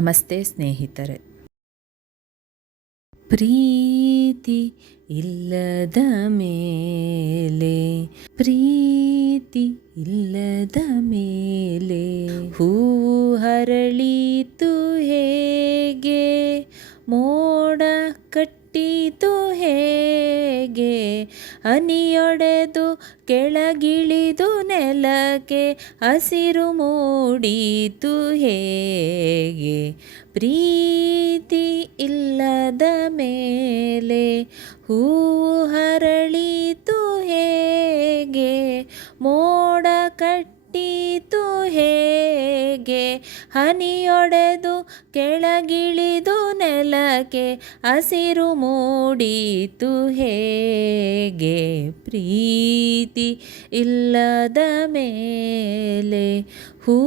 ನಮಸ್ತೆ ಸ್ನೇಹಿತರೆ. ಪ್ರೀತಿ ಇಲ್ಲದ ಮೇಲೆ, ಪ್ರೀತಿ ಇಲ್ಲದ ಮೇಲೆ ಹೂ ಹರಳಿತು ಹೇಗೆ, ಮೋಡ ಕಟ್ಟಿತು ಹೇಗೆ, ಹನಿಯೊಡೆದು ಕೆಳಗಿಳಿದು ನೆಲಕ್ಕೆ ಹಸಿರು ಮೂಡಿತು ಹೇಗೆ? ಪ್ರೀತಿ ಇಲ್ಲದ ಮೇಲೆ ಹೂ ಹರಳಿತು ಹೇಗೆ? ಮೋಡ ಕಟ್ಟಿತು ಹನಿಯೊಡೆದು, ಕೆಳಗಿಳಿದು ನೆಲಕ್ಕೆ ಹಸಿರು ಮೂಡಿತು. ಹೇಗೆ ಪ್ರೀತಿ ಇಲ್ಲದ ಮೇಲೆ ಹೂ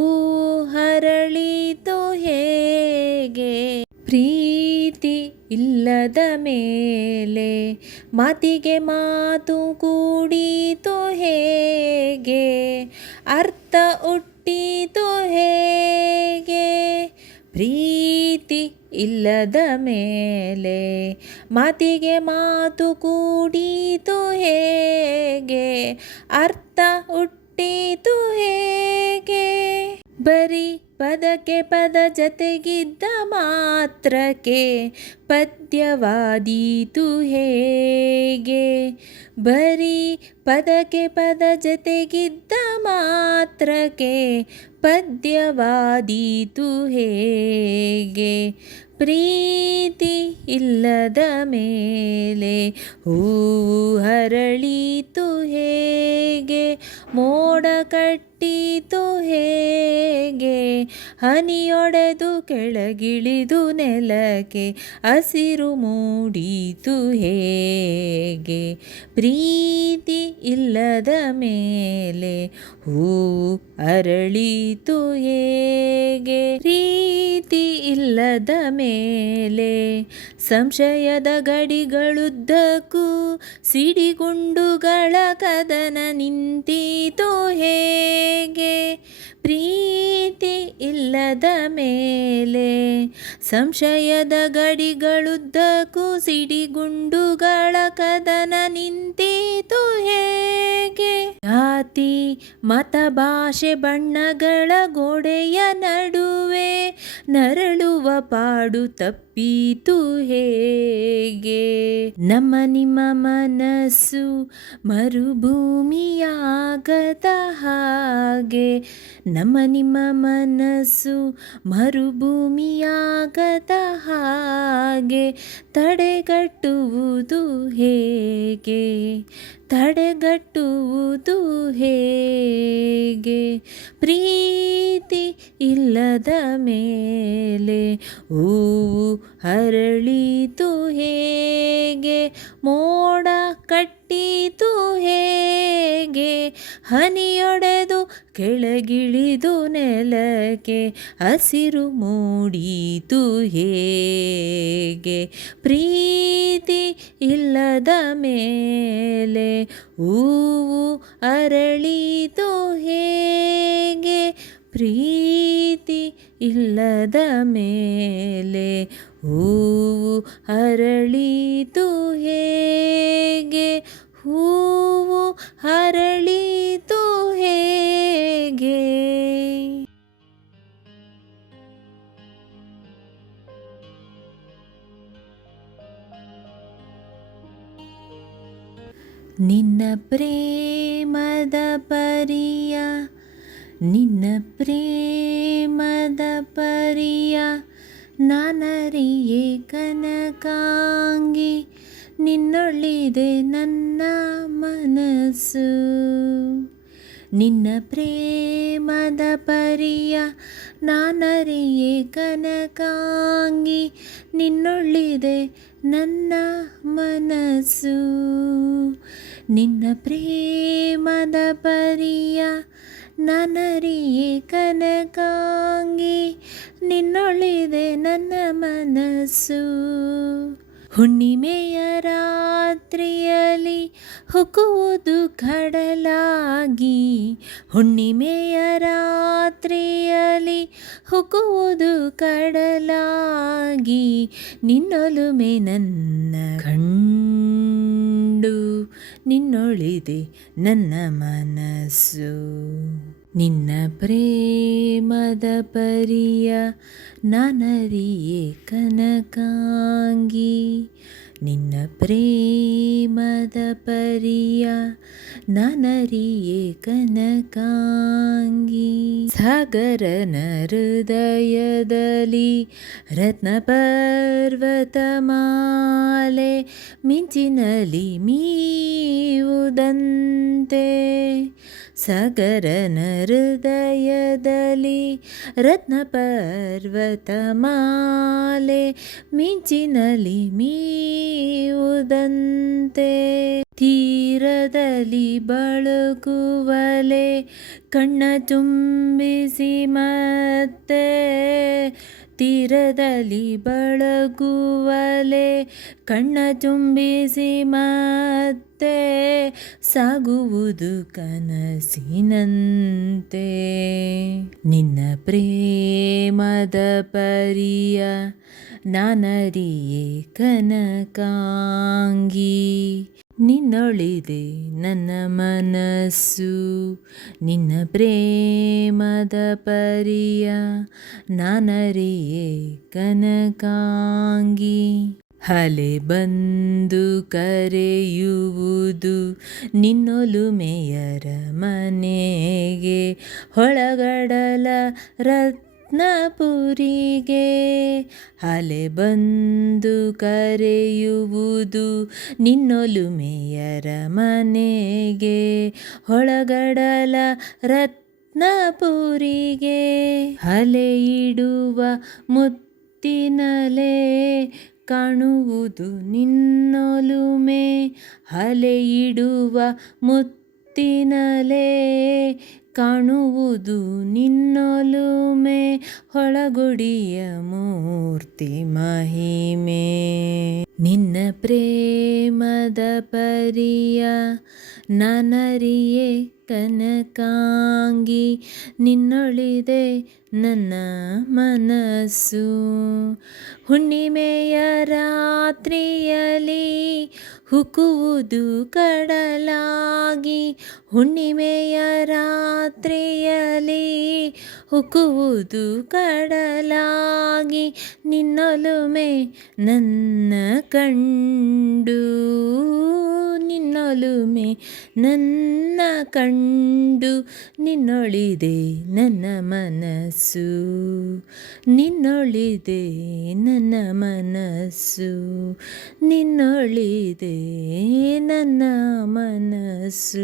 ಹರಳಿತು. ಹೇಗೆ ಪ್ರೀತಿ ಇಲ್ಲದ ಮೇಲೆ ಮಾತಿಗೆ ಮಾತು ಕೂಡಿತು. ಹೇಗೆ ಅರ್ಥ ಹುಟ್ಟಿತು ಹೇಗೆ? ಪ್ರೀತಿ ಇಲ್ಲದ ಮೇಲೆ ಮಾತಿಗೆ ಮಾತು ಕೂಡಿತು ಹೇಗೆ? ಅರ್ಥ ಹುಟ್ಟಿತು ಹೇಗೆ? ಬರೀ ಪದಕ್ಕೆ ಪದ ಜತೆಗಿದ್ದ ಮಾತ್ರಕ್ಕೆ ಪದ್ಯವಾದೀತು ಹೇಗೆ? ಬರೀ ಪದಕ್ಕೆ ಪದ ಜತೆಗಿದ್ದ ಮಾತ್ರಕ್ಕೆ ಪದ್ಯವಾದೀತು ಹೇಗೆ? ಪ್ರೀತಿ ಇಲ್ಲದ ಮೇಲೆ ಹೂವು ಹರಳೀತು ಹೇಗೆ? ಮೋಡ ಕಟ್ಟಿತು ಹೇಗೆ? ಹನಿಯೊಡೆದು ಕೆಳಗಿಳಿದು ನೆಲಕ್ಕೆ ಹಸಿರು ಮೂಡಿತು ಹೇಗೆ? ಪ್ರೀತಿ ಇಲ್ಲದ ಮೇಲೆ ಹೂ ಅರಳಿತು ಹೇಗೆ? ಪ್ರೀತಿ ಇಲ್ಲದ ಮೇಲೆ ಸಂಶಯದ ಗಡಿಗಳುದ್ದಕ್ಕೂ ಸಿಡಿಗುಂಡುಗಳ ಕದನ ನಿಂತಿತು ಹೇಗೆ? ಪ್ರೀತಿ ಇಲ್ಲದ ಮೇಲೆ ಸಂಶಯದ ಗಡಿಗಳುದ್ದಕ್ಕೂ ಸಿಡಿಗುಂಡುಗಳ ಕದನ ಹೇಗೆ ಜಾತಿ ಮತ ಭಾಷೆ ಬಣ್ಣಗಳ ಗೋಡೆಯ ನಡುವೆ ನರಳುವ ಪಾಡು ತಪ್ಪೀತು ಹೇಗೆ? ನಮ್ಮ ನಿಮ್ಮ ಮನಸ್ಸು ಮರುಭೂಮಿಯಾಗದ ಹಾಗೆ ನಮ್ಮ ನಿಮ್ಮ ಮನಸ್ಸು ಮರುಭೂಮಿಯಾಗದ ಹಾಗೆ ತಡೆಗಟ್ಟುವುದು ಹೇಗೆ? ತಡೆಗಟ್ಟುವುದು ಹೇಗೆ? ಪ್ರೀತಿ ಇಲ್ಲದ ಮೇಲೆ ಹೂವು ಹರಳಿತು ಹೇಗೆ? ಮೋಡ ಕಟ್ಟಿತು ಹೇಗೆ? ಹನಿಯೊಡೆದು ಕೆಳಗಿಳಿದು ನೆಲಕ್ಕೆ ಹಸಿರು ಮೂಡಿತು ಹೇಗೆ? ಪ್ರೀತಿ ಇಲ್ಲದ ಮೇಲೆ ಹೂವು ಅರಳಿತು ಹೇಗೆ? ಪ್ರೀತಿ ಇಲ್ಲದ ಮೇಲೆ ನಿನ್ನ ಪ್ರೇಮದ ಪರಿಯ ನಿನ್ನ ಪ್ರೇಮದ ಪರಿಯ ನಾನರಿಯೇ ಕನಕಾಂಗಿ ನಿನ್ನೊಳಿದೆ ನನ್ನ ಮನಸ್ಸು. ನಿನ್ನ ಪ್ರೇಮದ ಪರಿಯ ನಾನರಿಯೇ ಕನಕಾಂಗಿ, ನಿನ್ನೊಳ್ಳಿದೆ ನನ್ನ ಮನಸ್ಸು. ನಿನ್ನ ಪ್ರೇಮದ ಪರಿಯ ನನರಿಯೇ ಕನಕಾಂಗಿ ನಿನ್ನೊಳಿದೆ ನನ್ನ ಮನಸ್ಸು. ಹುಣ್ಣಿಮೆಯ ರಾತ್ರಿಯಲ್ಲಿ ಹುಕ್ಕುವುದು ಕಡಲಾಗಿ. ಹುಣ್ಣಿಮೆಯ ರಾತ್ರಿಯಲ್ಲಿ ಹುಕ್ಕುವುದು ಕಡಲಾಗಿ. ನಿನ್ನೊಲುಮೆ ನನ್ನ ಕಂಡು ನಿನ್ನೊಳಿದೆ ನನ್ನ ಮನಸ್ಸು. ನಿನ್ನ ಪ್ರೇಮದ ಪರಿಯ ನನರಿಯೇ ಕನಕಾಂಗಿ. ನಿನ್ನ ಪ್ರೇಮದ ಪರಿಯ ನಾನರಿಯೇ ಕನಕಾಂಗಿ ಸಾಗರನ ಹೃದಯದಲ್ಲಿ ರತ್ನ ಪರ್ವತ ಮಾಲೆ ಮಿಂಚಿನಲ್ಲಿ ಮೀವುದಂತೆ ಸಾಗರನ ಹೃದಯದಲ್ಲಿ ರತ್ನ ಪರ್ವತ ಮಾಲೆ ಮಿಂಚಿನಲ್ಲಿ ಮೀವುದಂತೆ ತೀರದಲ್ಲಿ ಬಳಗುವಲೆ ಕಣ್ಣ ತುಂಬಿಸಿ ಮತ್ತೆ ತೀರದಲ್ಲಿ ಬಳಗುವಲೆ ಕಣ್ಣ ತುಂಬಿಸಿ ಮತ್ತೆ ಸಾಗುವುದು ಕನಸಿನಂತೆ. ನಿನ್ನ ಪ್ರೇಮದ ಪರಿಯ ನಾನರಿಯೇ ಕನಕಾಂಗಿ. ನಿನ್ನೊಳಿದೆ ನನ್ನ ಮನಸ್ಸು ನಿನ್ನ ಪ್ರೇಮದ ಪರಿಯ ನಾನರಿಯೇ ಕನಕಾಂಗಿ. ಹಲೆ ಬಂದು ಕರೆಯುವುದು ನಿನ್ನೊಲುಮೆಯರ ಮನೆಗೆ ಹೊಳಗಡಲ ರತ್ನಪುರಿಗೆ ಅಲೆ ಬಂದು ಕರೆಯುವುದು ನಿನ್ನೊಲುಮೆಯರ ಮನೆಗೆ. ಹೊಳಗಡಲ ರತ್ನಪುರಿಗೆ ಅಲೆ ಇಡುವ ಮುತ್ತಿನಲೆ ಕಾಣುವುದು ನಿನ್ನೊಲುಮೆ ಅಲೆ ಇಡುವ ಮುತ್ತಿನಲೆ ಕಾಣುವುದು ನಿನ್ನೊಲುಮೆ, ಹೊಳಗುಡಿಯ ಮೂರ್ತಿ ಮಹಿಮೆ. ನಿನ್ನ ಪ್ರೇಮದ ಪರಿಯ ನನರಿಯೇ ಕನಕಾಂಗಿ, ನಿನ್ನೊಳಿದೆ ನನ್ನ ಮನಸ್ಸು. ಹುಣ್ಣಿಮೆಯ ರಾತ್ರಿಯಲಿ ಹುಕ್ಕುವುದು ಕಡಲಾಗಿ, ಹುಣ್ಣಿಮೆಯ ರಾತ್ರಿಯಲಿ ಹುಕುವುದು ಕಡಲಾಗಿ ನಿನ್ನೊಲುಮೆ ನನ್ನ ಕಂಡು. ನಿನ್ನೊಲುಮೆ ನನ್ನ ಕಂಡು. ನಿನ್ನೊಳಿದೆ ನನ್ನ ಮನಸ್ಸು. ನಿನ್ನೊಳಿದೆ ನನ್ನ ಮನಸ್ಸು. ನಿನ್ನೊಳಿದೆ ನನ್ನ ಮನಸ್ಸು.